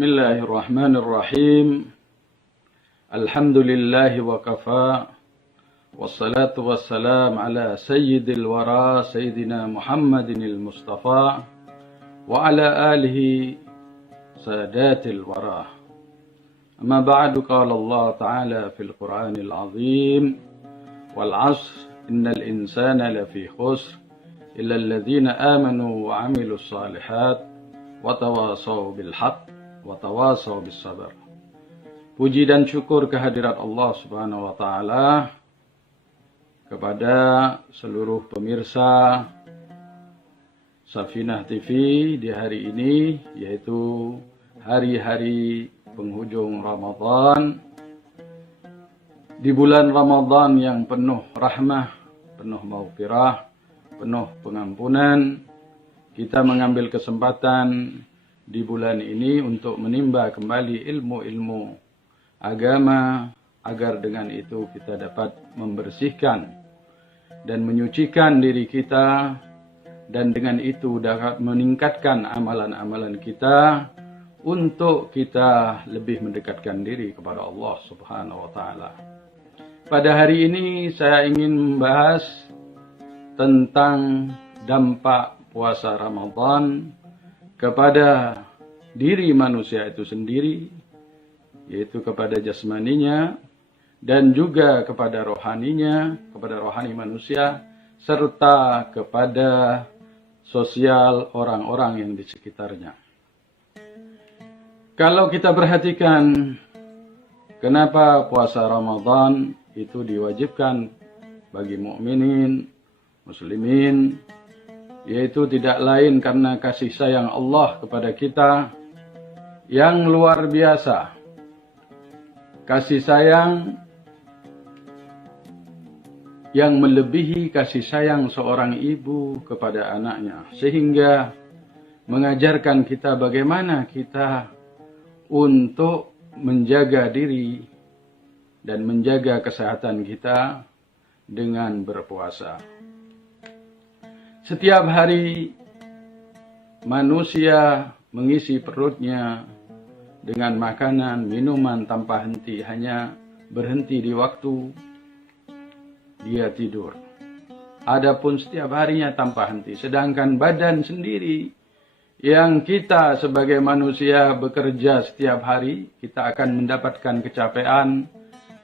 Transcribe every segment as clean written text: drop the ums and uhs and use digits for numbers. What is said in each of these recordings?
Bismillahirrahmanirrahim. Alhamdulillahi wa kafa. Wassalatu wassalam ala sayyidil wara sayyidina Muhammadinil Mustafa wa ala alihi sadatil wara. Amma ba'du, qala Allah ta'ala fil Qur'anil azim, wal 'ashr innal insana lafi khusr illa alladhina amanu wa 'amilus shalihat wa tawasaw bil haqq wa tawasaw bis sabr. Puji dan syukur kehadirat Allah Subhanahu wa taala kepada seluruh pemirsa Safinah TV di hari ini, yaitu hari-hari penghujung Ramadan. Di bulan Ramadan yang penuh rahmah, penuh maghfirah, penuh pengampunan, kita mengambil kesempatan di bulan ini untuk menimba kembali ilmu-ilmu agama, agar dengan itu kita dapat membersihkan dan menyucikan diri kita, dan dengan itu dapat meningkatkan amalan-amalan kita untuk kita lebih mendekatkan diri kepada Allah Subhanahu wa taala. Pada hari ini saya ingin membahas tentang dampak puasa Ramadan kepada diri manusia itu sendiri, yaitu kepada jasmaninya dan juga kepada rohaninya, kepada rohani manusia, serta kepada sosial orang-orang yang di sekitarnya. Kalau kita perhatikan kenapa puasa Ramadan itu diwajibkan bagi mukminin, muslimin, yaitu tidak lain karena kasih sayang Allah kepada kita yang luar biasa. Kasih sayang yang melebihi kasih sayang seorang ibu kepada anaknya, sehingga mengajarkan kita bagaimana kita untuk menjaga diri dan menjaga kesehatan kita dengan berpuasa. Setiap hari manusia mengisi perutnya dengan makanan, minuman tanpa henti, hanya berhenti di waktu dia tidur. Adapun setiap harinya tanpa henti. Sedangkan badan sendiri yang kita sebagai manusia bekerja setiap hari, kita akan mendapatkan kecapean,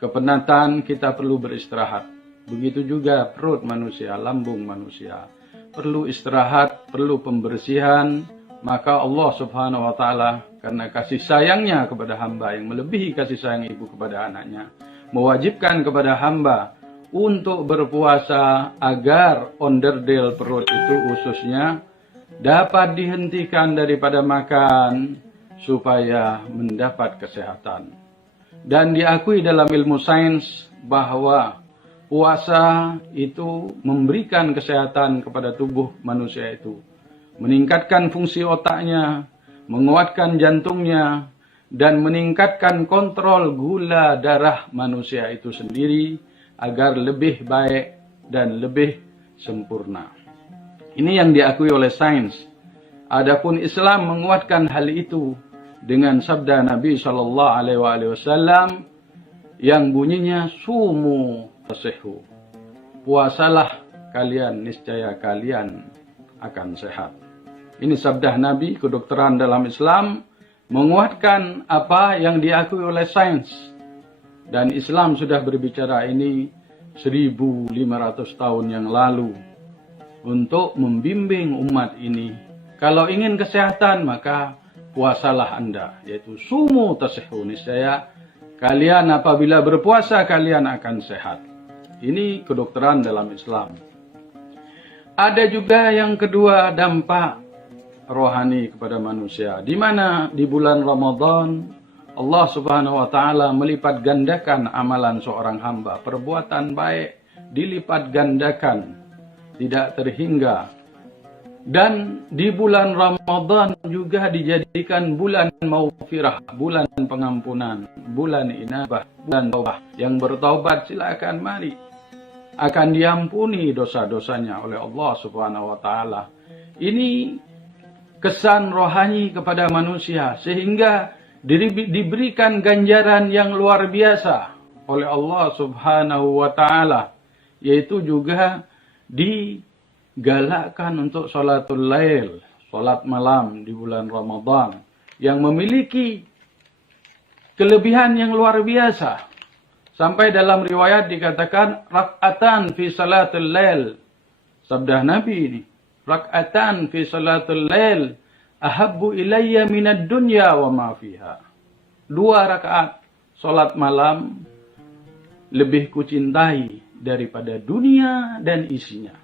kepenatan, kita perlu beristirahat. Begitu juga perut manusia, lambung manusia perlu istirahat, perlu pembersihan. Maka Allah Subhanahu wa taala karena kasih sayangnya kepada hamba yang melebihi kasih sayang ibu kepada anaknya, mewajibkan kepada hamba untuk berpuasa agar onderdil perut itu khususnya dapat dihentikan daripada makan supaya mendapat kesehatan. Dan diakui dalam ilmu sains bahwa puasa itu memberikan kesehatan kepada tubuh manusia itu, meningkatkan fungsi otaknya, menguatkan jantungnya, dan meningkatkan kontrol gula darah manusia itu sendiri agar lebih baik dan lebih sempurna. Ini yang diakui oleh sains. Adapun Islam menguatkan hal itu dengan sabda Nabi SAW yang bunyinya sumu tasihu, puasalah kalian, niscaya kalian akan sehat. Ini sabda Nabi, kedokteran dalam Islam, menguatkan apa yang diakui oleh sains. Dan Islam sudah berbicara ini 1500 tahun yang lalu untuk membimbing umat ini. Kalau ingin kesehatan maka puasalah Anda, yaitu sumu tasihu, niscaya kalian apabila berpuasa kalian akan sehat. Ini kedokteran dalam Islam. Ada juga yang kedua, dampak rohani kepada manusia, di mana di bulan Ramadan Allah Subhanahu wa taala melipat gandakan amalan seorang hamba. Perbuatan baik dilipat gandakan, tidak terhingga. Dan di bulan Ramadan juga dijadikan bulan maghfirah, bulan pengampunan, bulan inabah, bulan taubah. Yang bertaubat silakan mari, akan diampuni dosa-dosanya oleh Allah Subhanahu wa taala. Ini kesan rohani kepada manusia, sehingga diberikan ganjaran yang luar biasa oleh Allah Subhanahu wa taala, yaitu juga digalakkan untuk salatul lail, salat malam di bulan Ramadan, yang memiliki kelebihan yang luar biasa. Sampai dalam riwayat dikatakan rak'atan fi salatul lail. Sabda Nabi ini, rak'atan fi salatul lail ahabbu ilayya minad dunya wa ma fiha. 2 rakaat salat malam lebih kucintai daripada dunia dan isinya.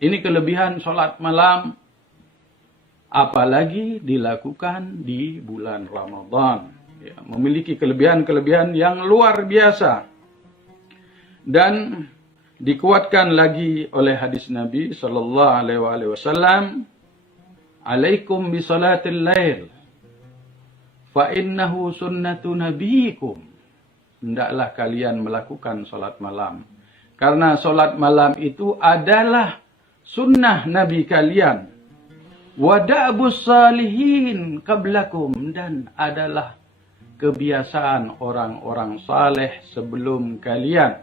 Ini kelebihan salat malam, apalagi dilakukan di bulan Ramadan. Ya, memiliki kelebihan-kelebihan yang luar biasa. Dan dikuatkan lagi oleh hadis Nabi sallallahu alaihi wasallam, "Alaikum bi salatil lail fa innahu sunnatu nabiyikum." Hendaklah kalian melakukan salat malam, karena salat malam itu adalah sunnah Nabi kalian. Wa da'bus salihin qablakum, dan adalah kebiasaan orang-orang saleh sebelum kalian.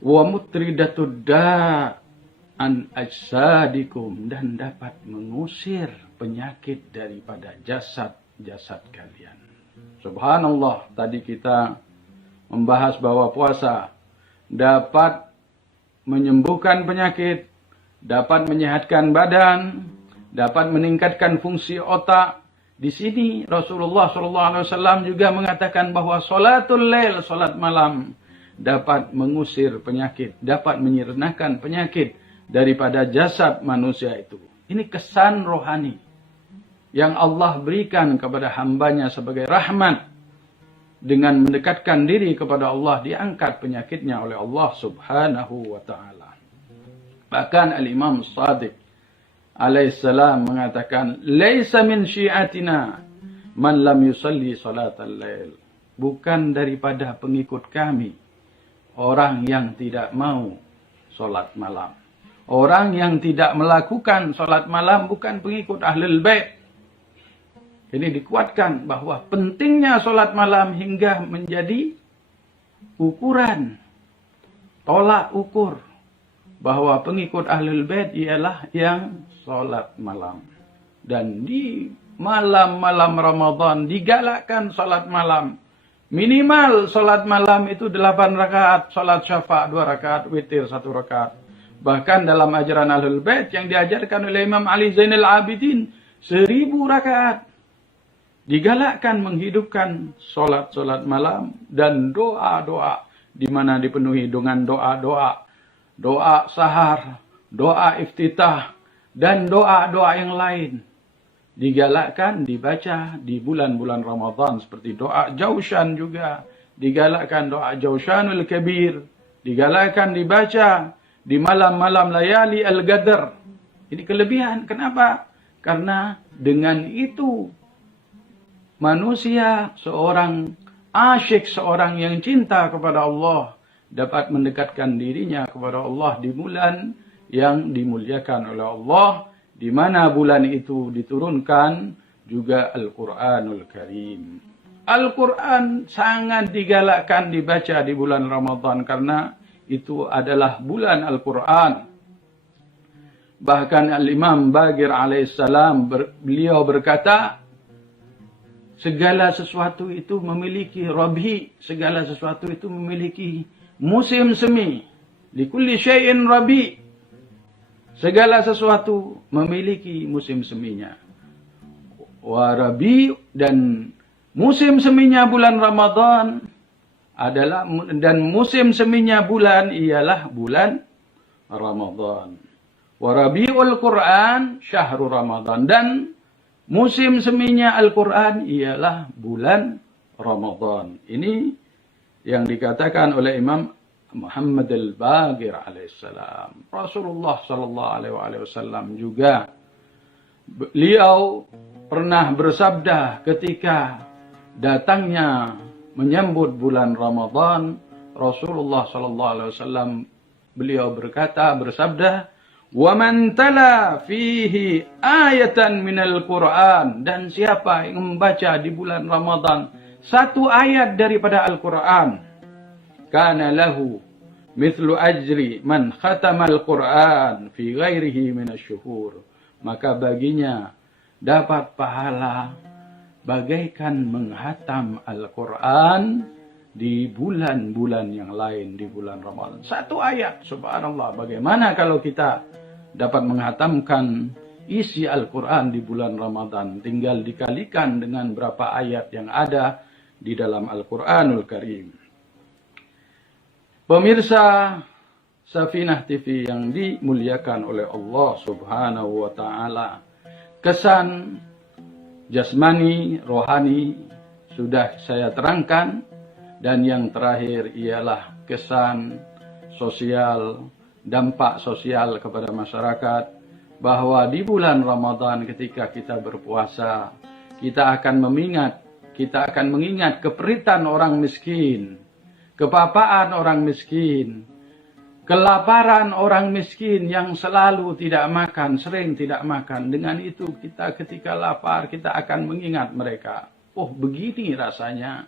Wa mutridatud da'an ajsadikum, dan dapat mengusir penyakit daripada jasad-jasad kalian. Subhanallah, tadi kita membahas bahwa puasa dapat menyembuhkan penyakit, dapat menyehatkan badan, dapat meningkatkan fungsi otak. Di sini Rasulullah SAW juga mengatakan bahwa salatul lail, salat malam, dapat mengusir penyakit, dapat menyirnakan penyakit daripada jasad manusia itu. Ini kesan rohani yang Allah berikan kepada hambanya sebagai rahmat. Dengan mendekatkan diri kepada Allah, diangkat penyakitnya oleh Allah Subhanahu wa ta'ala. Bahkan Al-Imam Shadiq alaihissalam mengatakan, "Laisa min syiatina man lam yusalli salatal lail." Bukan daripada pengikut kami orang yang tidak mau salat malam. Orang yang tidak melakukan salat malam bukan pengikut Ahlul Bait. Ini dikuatkan bahwa pentingnya salat malam hingga menjadi ukuran, tolak ukur bahwa pengikut Ahlul Bait ialah yang salat malam. Dan di malam-malam Ramadan digalakkan salat malam. Minimal salat malam itu 8 rakaat, salat syafa' 2 rakaat, witir 1 rakaat. Bahkan dalam ajaran Ahlul Bait yang diajarkan oleh Imam Ali Zainal Abidin, 1000 rakaat. Digalakkan menghidupkan salat-salat malam dan doa-doa, di mana dipenuhi dengan doa-doa, doa sahar, doa iftitah, dan doa-doa yang lain. Digalakkan dibaca di bulan-bulan Ramadan, seperti doa Jaushan juga. Digalakkan doa Jaushanul Kabir. Digalakkan dibaca di malam-malam layali al-Qadar. Ini kelebihan. Kenapa? Karena dengan itu manusia, seorang asyik, seorang yang cinta kepada Allah, dapat mendekatkan dirinya kepada Allah di bulan yang dimuliakan oleh Allah, di mana bulan itu diturunkan juga Al-Quranul Karim. Al-Quran sangat digalakkan dibaca di bulan Ramadan karena itu adalah bulan Al-Quran. Bahkan Al-Imam Baqir alaihissalam beliau berkata, segala sesuatu itu memiliki rabi, segala sesuatu itu memiliki musim semi. Likulli syai'in rabi. Segala sesuatu memiliki musim seminya. Wa rabi, dan musim seminya bulan Ramadan adalah, dan musim seminya bulan ialah bulan Ramadan. Wa rabiul Quran syahrul Ramadan, dan musim seminya Al-Quran ialah bulan Ramadan. Ini yang dikatakan oleh Imam Muhammad al-Baqir alaihissalam. Rasulullah sallallahu alaihi wasallam juga, beliau pernah bersabda ketika datangnya menyambut bulan Ramadan, Rasulullah sallallahu alaihi wasallam beliau bersabda, Wa man tala fihi ayatan minal Qur'an, dan siapa yang membaca di bulan Ramadan satu ayat daripada Al-Qur'an, kana lahu mithlu ajri man khatamal Qur'an fi ghairihi minasyuhur, maka baginya dapat pahala bagaikan menghatam Al-Qur'an di bulan-bulan yang lain di bulan Ramadan. Satu ayat, subhanallah. Bagaimana kalau kita dapat menghatamkan isi Al-Quran di bulan Ramadan? Tinggal dikalikan dengan berapa ayat yang ada di dalam Al-Quranul Karim. Pemirsa Safinah TV yang dimuliakan oleh Allah Subhanahu wa Ta'ala, kesan jasmani, rohani sudah saya terangkan, dan yang terakhir ialah kesan sosial, dampak sosial kepada masyarakat, bahwa di bulan Ramadan ketika kita berpuasa, kita akan mengingat keperitan orang miskin, kepapaan orang miskin, kelaparan orang miskin yang selalu tidak makan, sering tidak makan. Dengan itu kita ketika lapar, kita akan mengingat mereka. Oh, begini rasanya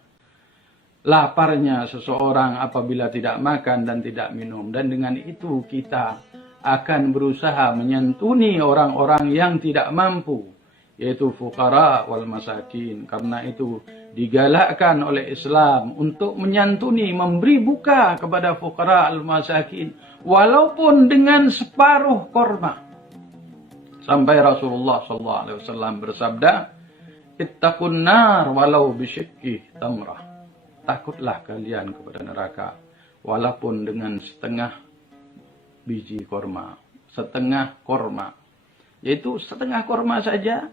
laparnya seseorang apabila tidak makan dan tidak minum. Dan dengan itu kita akan berusaha menyantuni orang-orang yang tidak mampu, yaitu fuqara wal masakin. Karena itu digalakkan oleh Islam untuk menyantuni, memberi buka kepada fuqara al masakin, walaupun dengan separuh korma. Sampai Rasulullah SAW bersabda, ittaqun nar walau bisyikki tamrah. Takutlah kalian kepada neraka, walaupun dengan setengah biji korma, setengah korma, yaitu setengah korma saja.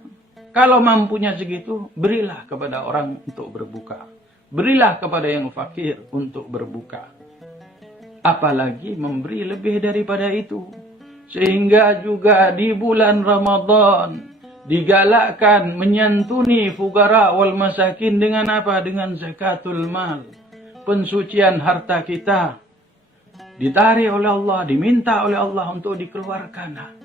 Kalau mampunya segitu, berilah kepada orang untuk berbuka, berilah kepada yang fakir untuk berbuka. Apalagi memberi lebih daripada itu. Sehingga juga di bulan Ramadan digalakkan menyantuni fugara wal masakin dengan apa? Dengan zakatul mal. Pensucian harta kita ditarik oleh Allah, diminta oleh Allah untuk dikeluarkan.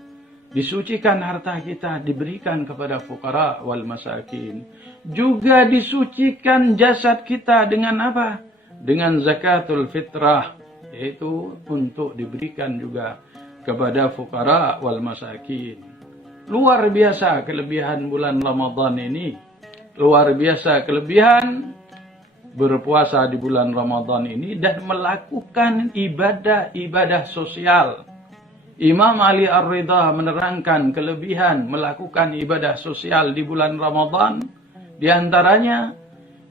Disucikan harta kita, diberikan kepada fugara wal masakin. Juga disucikan jasad kita dengan apa? Dengan zakatul fitrah, yaitu untuk diberikan juga kepada fugara wal masakin. Luar biasa kelebihan bulan Ramadan ini. Luar biasa kelebihan berpuasa di bulan Ramadan ini dan melakukan ibadah-ibadah sosial. Imam Ali Ar-Ridha menerangkan kelebihan melakukan ibadah sosial di bulan Ramadan. Di antaranya,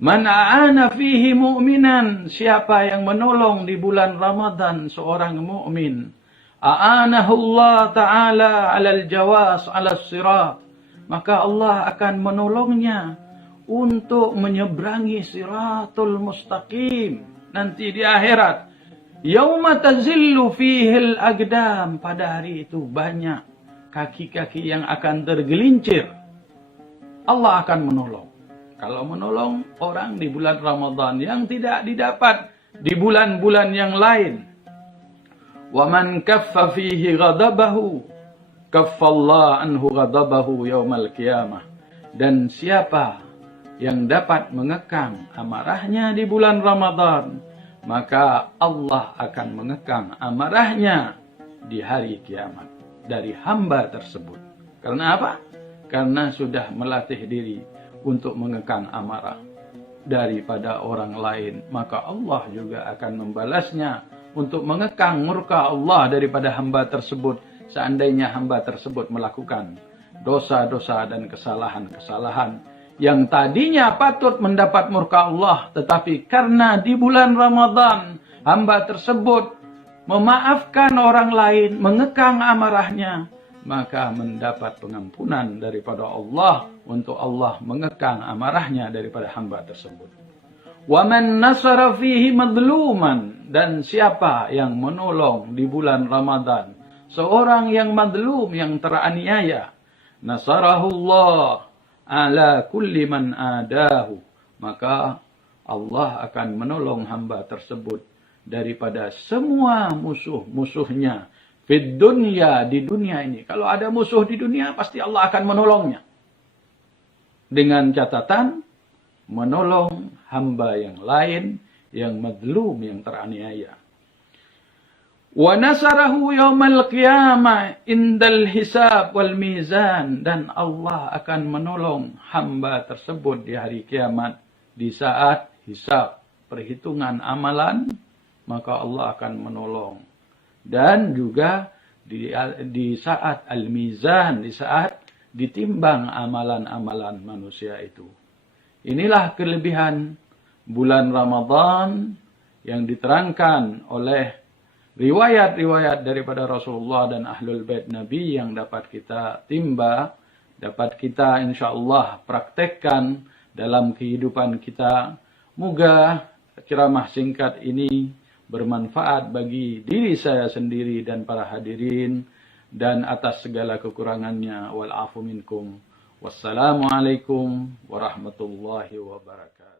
man a'ana fihi mu'minan, siapa yang menolong di bulan Ramadan seorang mukmin, a'anahullah ta'ala 'alal jawas 'alas sirat, maka Allah akan menolongnya untuk menyeberangi siratul mustaqim nanti di akhirat. Yauma tazillu fihil aqdam, pada hari itu banyak kaki-kaki yang akan tergelincir. Allah akan menolong. Kalau menolong orang di bulan Ramadan yang tidak didapat di bulan-bulan yang lain. Wa man kaffa fihi ghadabahu kaffallahu anhu ghadabahu yaumal qiyamah. Dan siapa yang dapat mengekang amarahnya di bulan Ramadan, maka Allah akan mengekang amarahnya di hari kiamat dari hamba tersebut. Karena apa? Karena sudah melatih diri untuk mengekang amarah daripada orang lain, maka Allah juga akan membalasnya untuk mengekang murka Allah daripada hamba tersebut, seandainya hamba tersebut melakukan dosa-dosa dan kesalahan-kesalahan yang tadinya patut mendapat murka Allah, tetapi karena di bulan Ramadan hamba tersebut memaafkan orang lain, mengekang amarahnya, maka mendapat pengampunan daripada Allah untuk Allah mengekang amarahnya daripada hamba tersebut. Wa man nasara fihi madluman, dan siapa yang menolong di bulan Ramadan seorang yang madlum, yang teraniaya, nasarahullah ala kulli man adahu, maka Allah akan menolong hamba tersebut daripada semua musuh-musuhnya, Fid dunya, di dunia ini. Kalau ada musuh di dunia, pasti Allah akan menolongnya. Dengan catatan, menolong hamba yang lain, yang madlum, yang teraniaya. Wa nasarahu yaumal qiyamah indal hisab wal mizan. Dan Allah akan menolong hamba tersebut di hari kiamat. Di saat hisab, perhitungan amalan, maka Allah akan menolong. Dan juga di saat al-mizan, di saat ditimbang amalan-amalan manusia itu. Inilah kelebihan bulan Ramadan yang diterangkan oleh riwayat-riwayat daripada Rasulullah dan Ahlul Bait Nabi yang dapat kita timba, dapat kita insyaallah praktekkan dalam kehidupan kita. Moga ceramah singkat ini bermanfaat bagi diri saya sendiri dan para hadirin, dan atas segala kekurangannya wal afu minkum. Wassalamualaikum warahmatullahi wabarakatuh.